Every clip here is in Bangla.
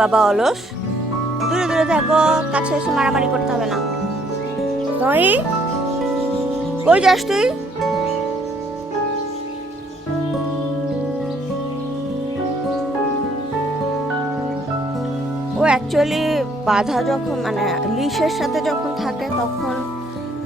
বাবা অলস। দূরে দূরে থাকো, কাছে এসে মারামারি করতে হবে না। তুই কই যাস তুই? ও অ্যাকচুয়ালি বাধা যখন মানে লিশের সাথে যখন থাকে তখন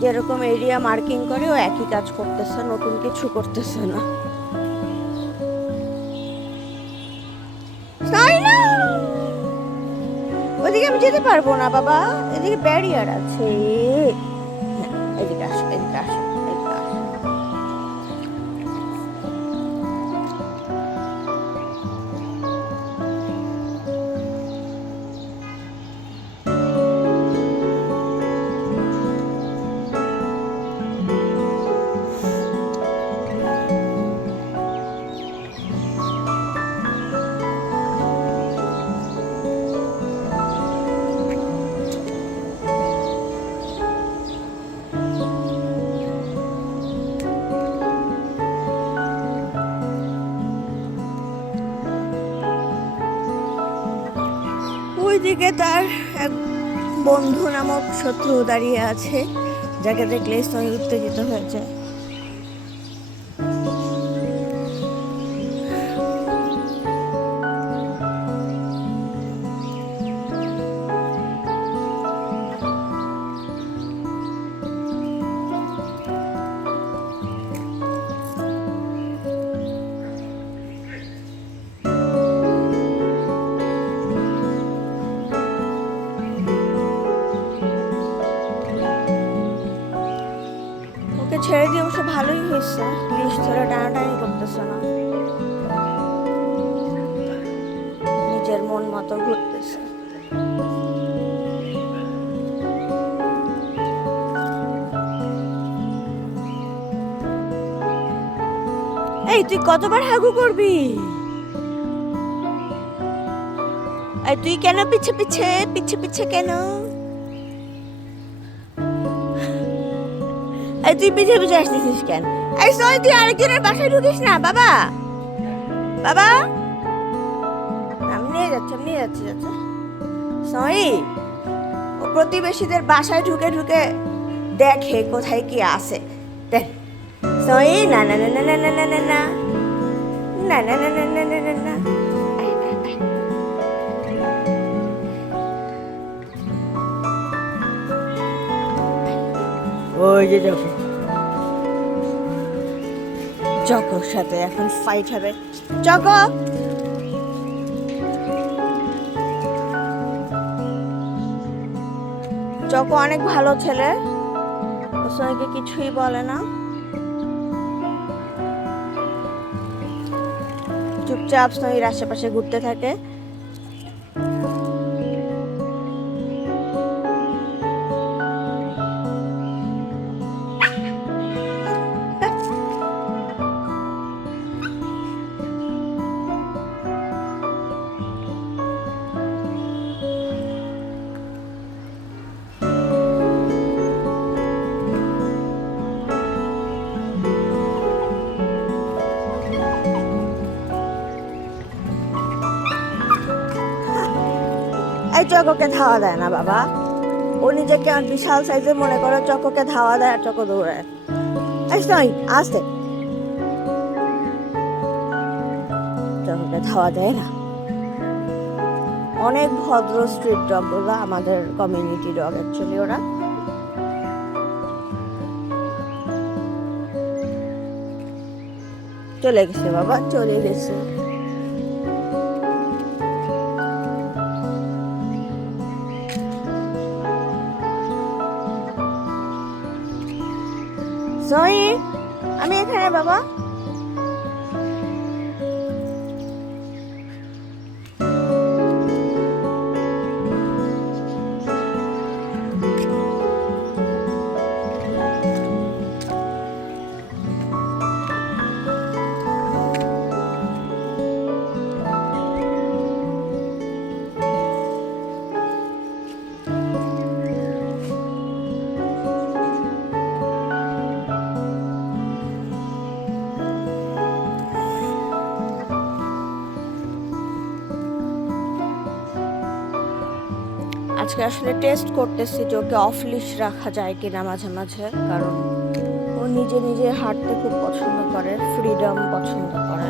যেরকম এরিয়া মার্কিং করে ও একই কাজ করতেছে, নতুন কিছু করতেছে না। তাই না, ওদিকে আমি যেতে পারবো না বাবা, এদিকে ব্যারিয়ার আছে। হ্যাঁ, এদিকে আসো, এদিকে আসো, এদিকে আসো। ওইদিকে তার এক বন্ধু নামক শত্রু দাঁড়িয়ে আছে, যাকে দেখলে স্তয় উত্তেজিত হয়ে যায়। ওকে ছেড়ে দিয়ে অবশ্য ভালোই হয়েছে, লিশ ধরে টানাটানি করতেছে না, নিজের মন মতো ঘুরতেছে। এই তুই কতবার হাগু করবি? এই তুই কেন পিছে পিছে পিছে পিছে কেন? এই তুই পিছে পিছে আসতেছিস কেন? এই সই, তুই আরেকজনের বাসায় ঢুকিস না বাবা। বাবা, আমি নিয়ে যাচ্ছি, আমি নিয়ে যাচ্ছি যাচ্ছি। সই, ও প্রতিবেশীদের বাসায় ঢুকে ঢুকে দেখে কোথায় কি আছে। দেখ সই, না না না না না না না না না না না না না না না না। ওই যে দেখো, চকোর সাথে এখন ফাইট হবে। চকো, চকো অনেক ভালো ছেলে, ওর সঙ্গে কিছুই বলে না, চুপচাপ সঙ্গীর আশেপাশে ঘুরতে থাকে। এই চকোকে ধাওয়া দেয় না বাবা, ও নিজেকে বিশাল সাইজের মনে করে, চকোকে ধাওয়া দেয় আর চকো দৌড়ায়। এই নয়, আসতে, চকোকে ধাওয়া দেয় না। অনেক ভদ্র স্ট্রিট ডগ গুলো, আমাদের কমিউনিটি ডগ অ্যাকচুয়ালি। ওরা চলে গেছে বাবা, চলে গেছে। জয়ী, আমি এখানে বাবা। আজকে আসলে টেস্ট করতেছি যে ওকে অফ লিশ রাখা যায় কিনা মাঝে মাঝে, কারণ ও নিজে নিজে হাঁটতে খুব পছন্দ করে, ফ্রিডম পছন্দ করে।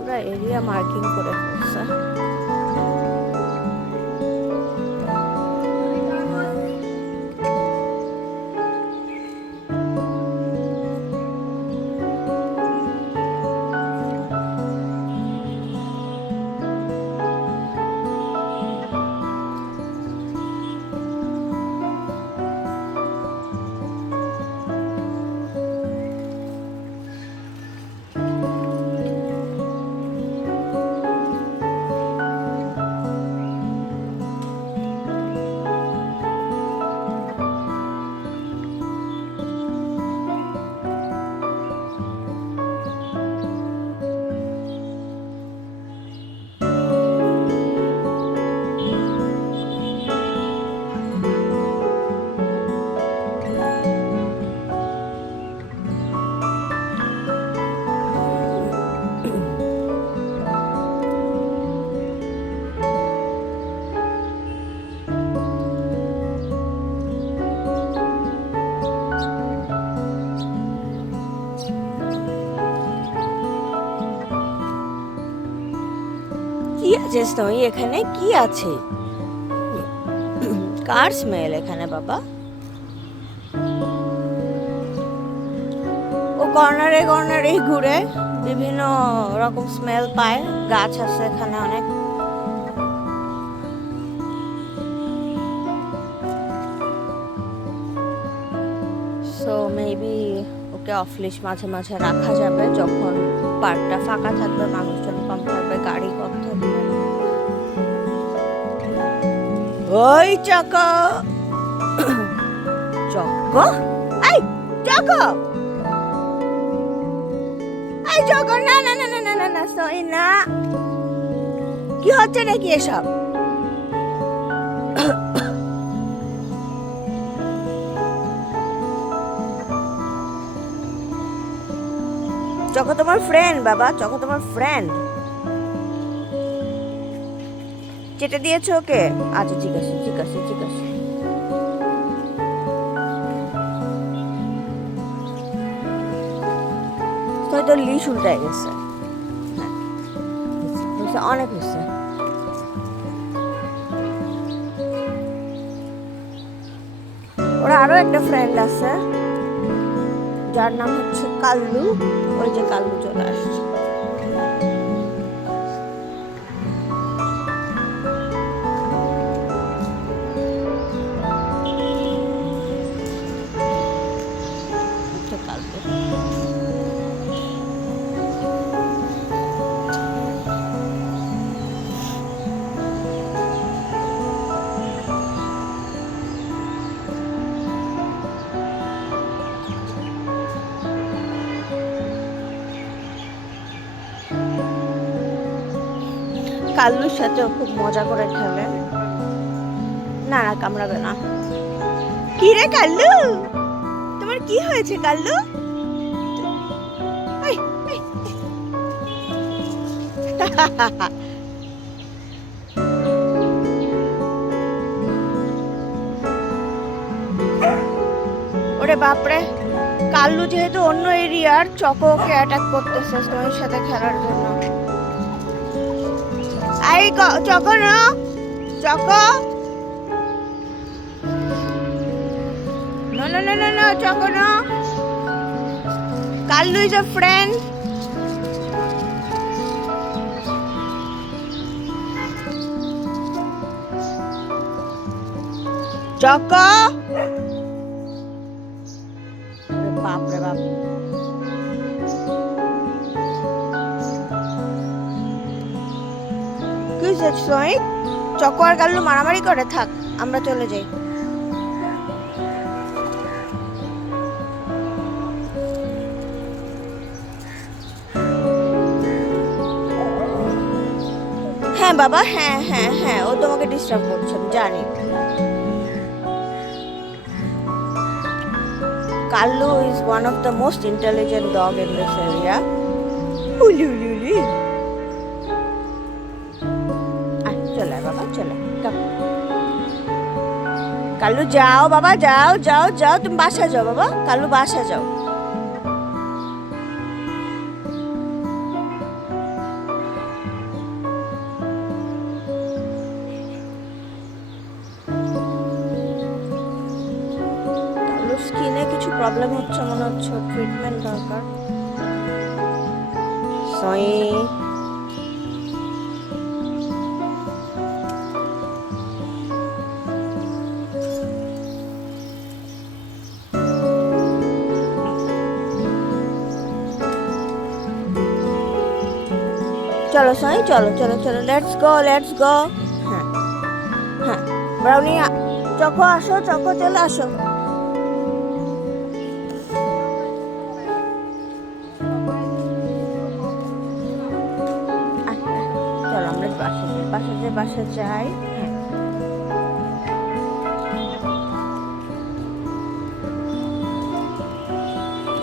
ওরা এরিয়া মার্কিং করে ফেলছে। কি আছে স্নোই? এখানে কি আছে? কার স্মেল এখানে বাবা? ও কর্নারে কর্নারে ঘুরে বিভিন্ন রকম স্মেল পায়। গাছ আছে এখানে অনেক। সো মেবি ওকে অফ লিশ মাঝে মাঝে রাখা যাবে, যখন পার্কটা ফাঁকা থাকবে, মানুষজন কম থাকবে, গাড়ি কম থাকবে। ওই চকো, চকো, এই চকো, এই চকো, না না না না না না না সই না। কি হচ্ছে নাকি এসব? চকো তোমার ফ্রেন্ড বাবা, চকো তোমার ফ্রেন্ড। চেটে দিয়েছো ওকে? আচ্ছা ঠিক আছে ঠিক আছে ঠিক আছে। তো লিশ উল্টায় গেছে। হ্যাঁ অনেক হয়েছে। ওরা আরো একটা ফ্রেন্ড আছে যার নাম হচ্ছে কাল্লু। ওই যে কাল্লু চলে আসছে। কাল্লুর সাথেও খুব মজা করে খেলে। না না কামড়াবে না। কি রে কাল্লু, তোমার কি হয়েছে কাল্লু? ওরে বাপরে, কাল্লু যেহেতু অন্য এরিয়ার, চকো ওকে অ্যাটাক করতেছে স্নোয়ের সাথে খেলার জন্য। এই চকো না, Choco, no no no no no Choco না। Kallu is a friend. Choco, বাপ রে বাপ। কি হয়েছে? চকো আর কাল্লু মারামারি করে, থাক আমরা চলে যাই। হ্যাঁ বাবা, হ্যাঁ হ্যাঁ হ্যাঁ, ও তোমাকে ডিস্টার্ব করছে আমি জানি। Kallu is one of the most intelligent dog in this area. উলি উলি উলি। চলে বাবা চলে। কাল্লু যাও বাবা, যাও যাও যাও, তুমি বাসা যাও বাবা, কাল্লু বাসা যাও। কাল্লুর স্কিনে কিছু প্রবলেম হচ্ছে মনে হচ্ছে, ট্রিটমেন্ট দরকার। সই চলো সই, চলো চলো চলো, লেটস গো লেটস গো। হ্যাঁ হ্যাঁ, ব্রাউনি চকো আসো, চকো চলে আসো। চলো আমরা বাসা যাই। হ্যাঁ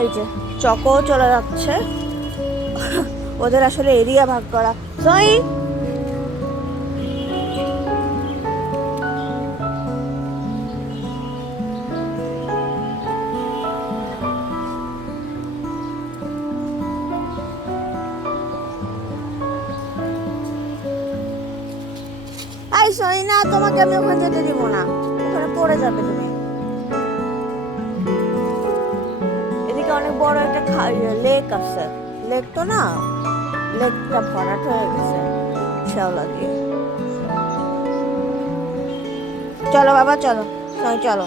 এই যে চকো চলে যাচ্ছে, ওদের আসলে এরিয়া ভাগ করা। সই আই সই না, তোমাকে আমি ওখানে যেতে দিব না, ওখানে পড়ে যাবে তুমি। এদিকে অনেক বড় একটা লেক আছে, লেক তো না, লেকটা ভরাট হয়ে গেছে শ্যাওলা দিয়ে। চলো বাবা চলো, সই চলো।